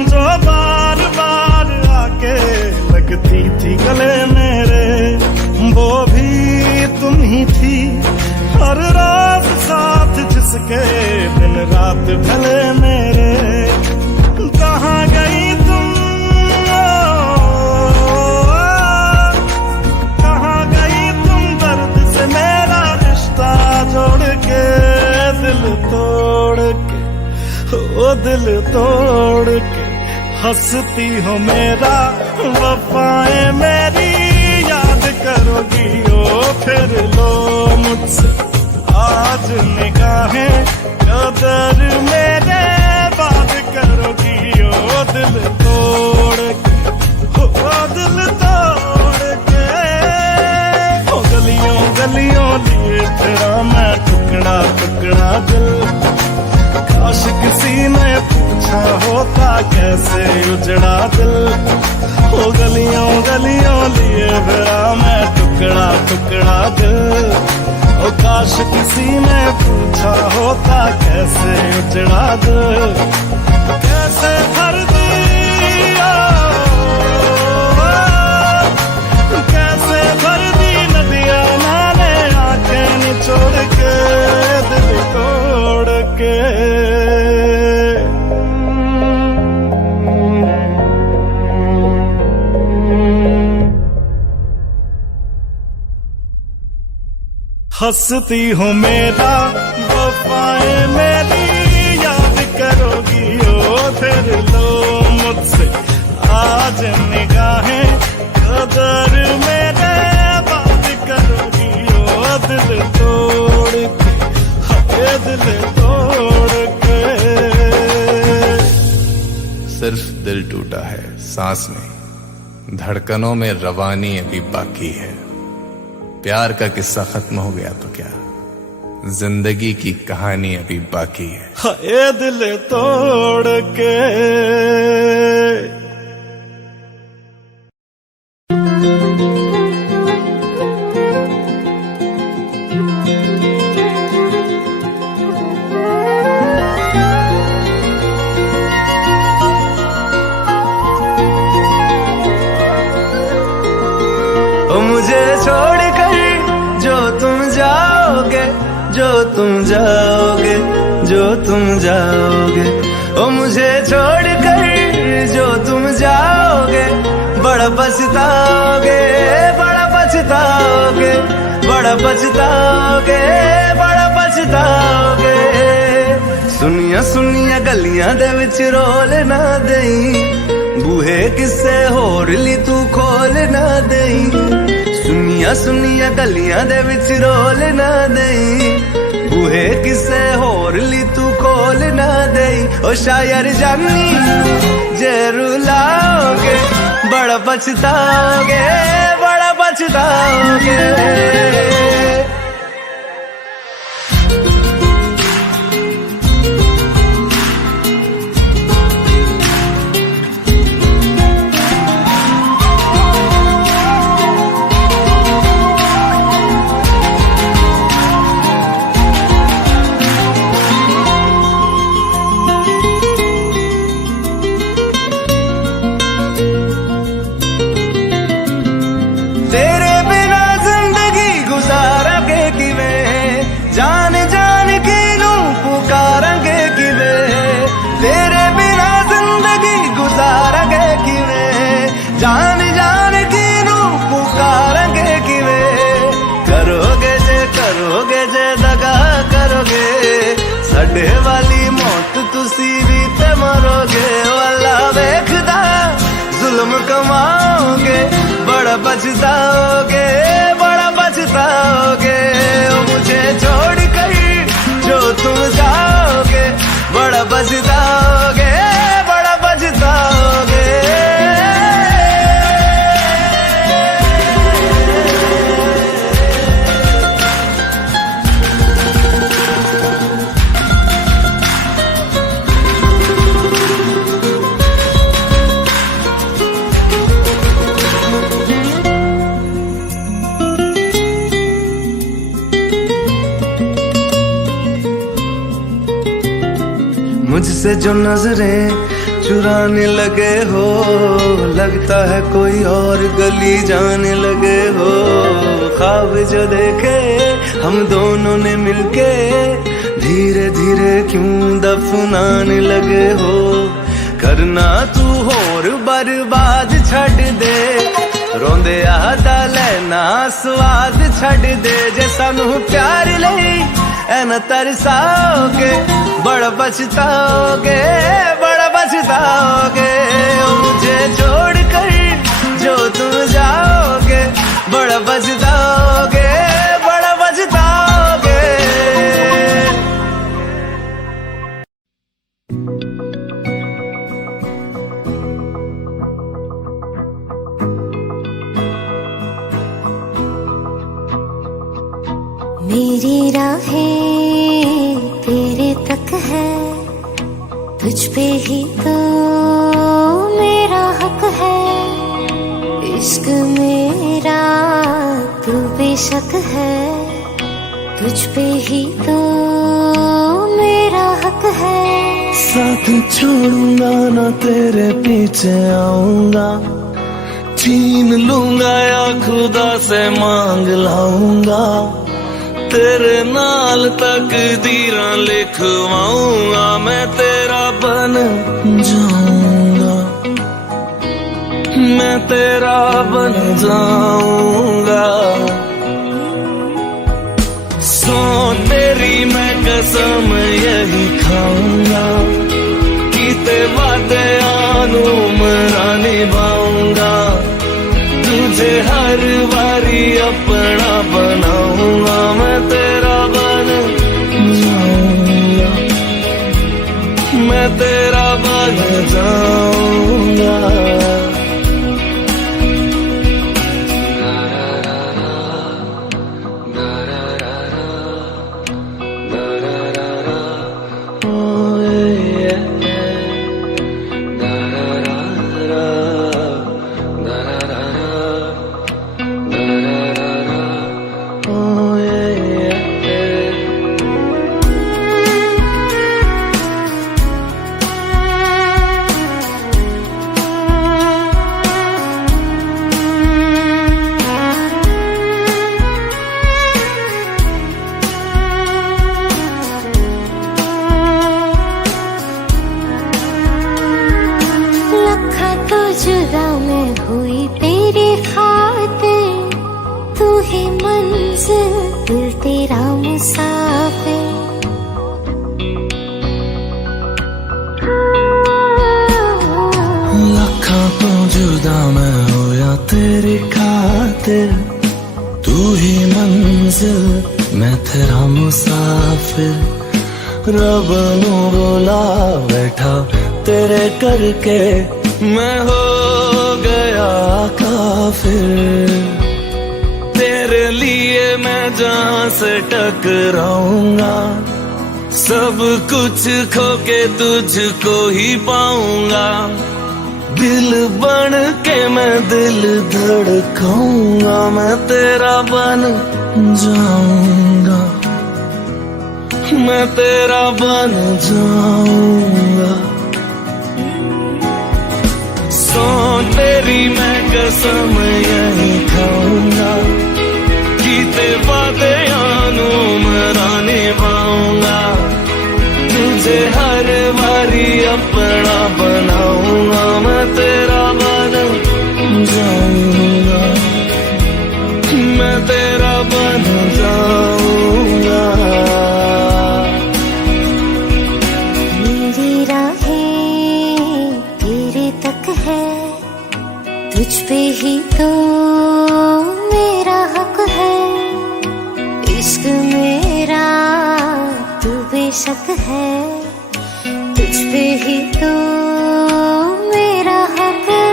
जो बार बार आके लगती थी गले मेरे। वो भी तुम ही थी हर रात साथ जिसके दिन रात ढले मेरे। कहाँ गई तुम, कहाँ गई तुम दर्द से मेरा रिश्ता जोड़ के। दिल तोड़ के, ओ दिल तोड़ के हंसती हो मेरा वफाएं मेरी याद करोगी ओ फिर लो मुझसे आज निगाहें कदर मेरे बात करोगी ओ दिल तोड़ के। ओ दिल तोड़ के, ओ गलियों गलियों लिए तेरा मैं टुकड़ा टुकड़ा दिल। काश किसी ने पूछा होता कैसे उजड़ा दिल। ओ गलियों गलियों लिए तेरा मैं टुकड़ा टुकड़ा दिल। ओ काश किसी ने पूछा होता कैसे उजड़ा दिल। कैसे भर दिया, कैसे भर दी नदियां नाले आंखें निचोड़ के। दिल तोड़ के, हंसती हो मेरा वफाएं मेरी याद करोगी ओ फिर लो मुझसे आज निगाहें कदर मेरे बात करोगी ओ दिल तोड़ के। हाय दिल तोड़ के। सिर्फ दिल टूटा है सांस में, धड़कनों में रवानी अभी बाकी है। प्यार का किस्सा खत्म हो गया तो क्या, जिंदगी की कहानी अभी बाकी है। हाय दिल तोड़ के। मुझे छोड़कर जो तुम जाओगे, जो तुम जाओगे, जो तुम जाओगे। ओ मुझे छोड़कर जो तुम जाओगे, बड़ा पछताओगे, बड़ा पछताओगे, बड़ा पछताओगे, बड़ा पछताओगे। सुनिया सुनिया गलियां दे विच रोल ना देई, बूहे किसे होर ली तू खोल ना देई। सुनिया सुनिया गलियां दे विच रोल ना देई, बूहे किसे होर ली तू खोल ना देई। ओ शायर जानी जे रुलाओगे, बड़ा पछताओगे, बड़ा पछताओगे। तेरे बिना जिंदगी गुजारांगे किवें, जान जान की नू पुकारांगे किवें। तेरे बिना जिंदगी गुजारांगे किवें, जान जान की नू पुकारांगे किवें। करोगे जे दगा करोगे, साडे वाली मौत तुसी भी ते मरोगे। बड़ा पछताओगे, बड़ा पछताओगे। ओ मुझे छोड़ कर जो तुम जाओगे, बड़ा पछताओगे, बड़ा पछताओगे। मुझसे जो नजरें चुराने लगे हो, लगता है कोई और गली जाने लगे हो। ख्वाब जो देखे हम दोनों ने मिलके, धीरे धीरे क्यों दफनाने लगे हो। करना तू होर बर्बाद छड़ दे, रोंदे आदा लेना स्वाद छड़ दे। जे सानू प्यार लई ऐन तरसाओगे, बड़ा पछताओगे, बड़ा पछताओगे। मुझे छोड़ कर जो तुम जाओगे, बड़ा पछताओगे, बड़ा पछताओगे। मेरी राहें तेरे तक है, तुझ पे ही तो मेरा हक है। इश्क मेरा तू बेशक है, तुझ पे ही तो मेरा हक है। साथ छोड़ूंगा ना तेरे पीछे आऊंगा, छीन लूंगा या खुदा से मांग लाऊंगा। तेरे नाल तकदीरां लिखवाऊंगा, मैं तेरा बन जाऊंगा, मैं तेरा बन जाऊंगा। सो तेरी मैं कसम यही खाऊंगा, कीते वादे आनू मरा निभाऊंगा। तुझे हर बारी अपना बनाऊंगा, मैं तेरा बन जाऊंगा, मैं तेरा बन जाऊंगा। जुदा मैं हुई तेरे खातिर, तू ही मंजिल दिल तेरा मुसाफिर। लखा तो जुदा मैं होया तेरे खातिर, तू ही मंजिल मैं तेरा मुसाफिर। रब नू बोला बैठा तेरे करके, मैं हो गया काफिर। तेरे लिए मैं जहां से टकराऊंगा, सब कुछ खो के तुझको ही पाऊंगा। दिल बन के मैं दिल धड़काऊंगा, मैं तेरा बन जाऊंगा, मैं तेरा बन जाऊंगा। सो तेरी मैं कसम यही खाऊंगा, कीते वादे आनू मरा निभाऊंगा। तुझे हर बारी अपना बनाऊंगा, मैं तेरा बन जाऊंगा, मैं तेरा बन जाऊंगा। तुझ पे ही तो मेरा हक है, इश्क मेरा तू बेशक है, तुझ पे ही तो मेरा हक है।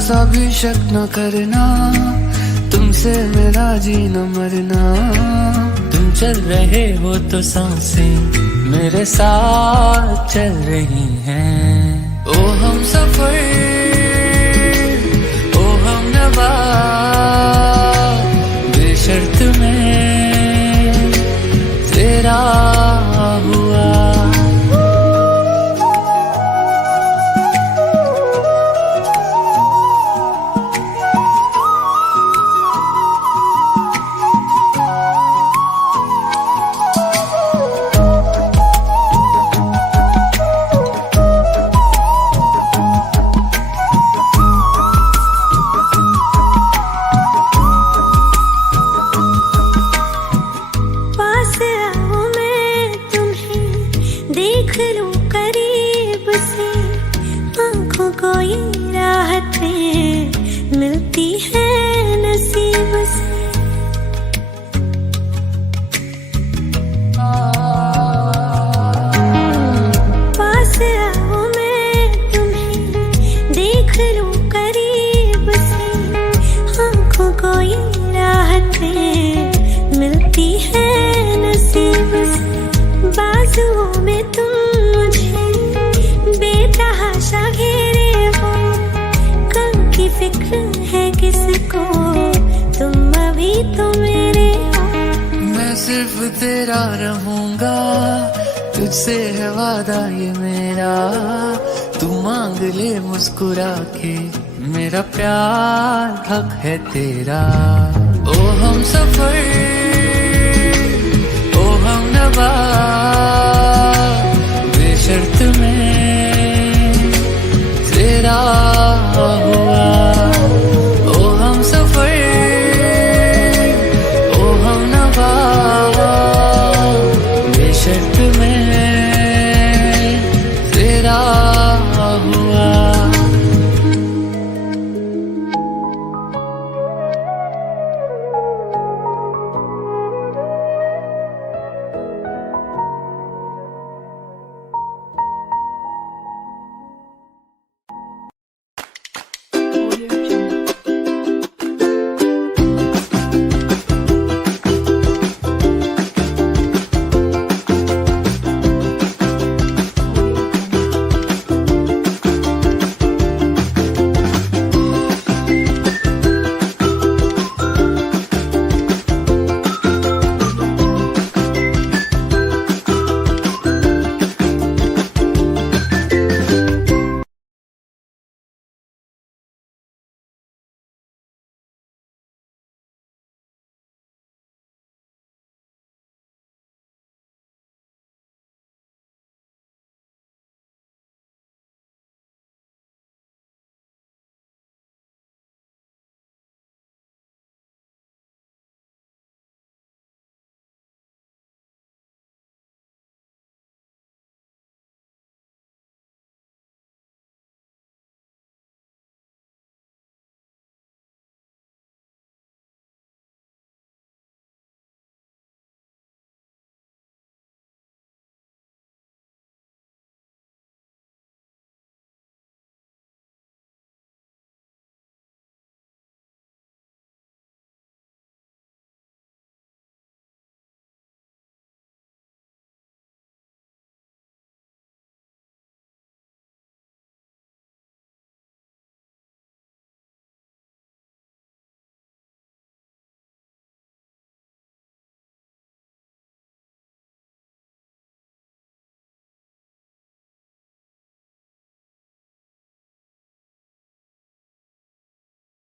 सा भी शक न करना, तुमसे मेरा जीना मरना। तुम चल रहे हो तो सांसें मेरे साथ चल रही हैं। ओ हम सफर, ओ हम नवा, बेशर्त में तेरा हुआ। तेरा रहूंगा, तुझसे है वादा ये मेरा। तू मांग ले मुस्कुरा के, मेरा प्यार हक है तेरा। ओ हम सफर, ओ हम नवा, बेशर्त में तेरा हुआ। ओ हम सफर, ओ हम नवा, बेशर्त में तेरा हुआ।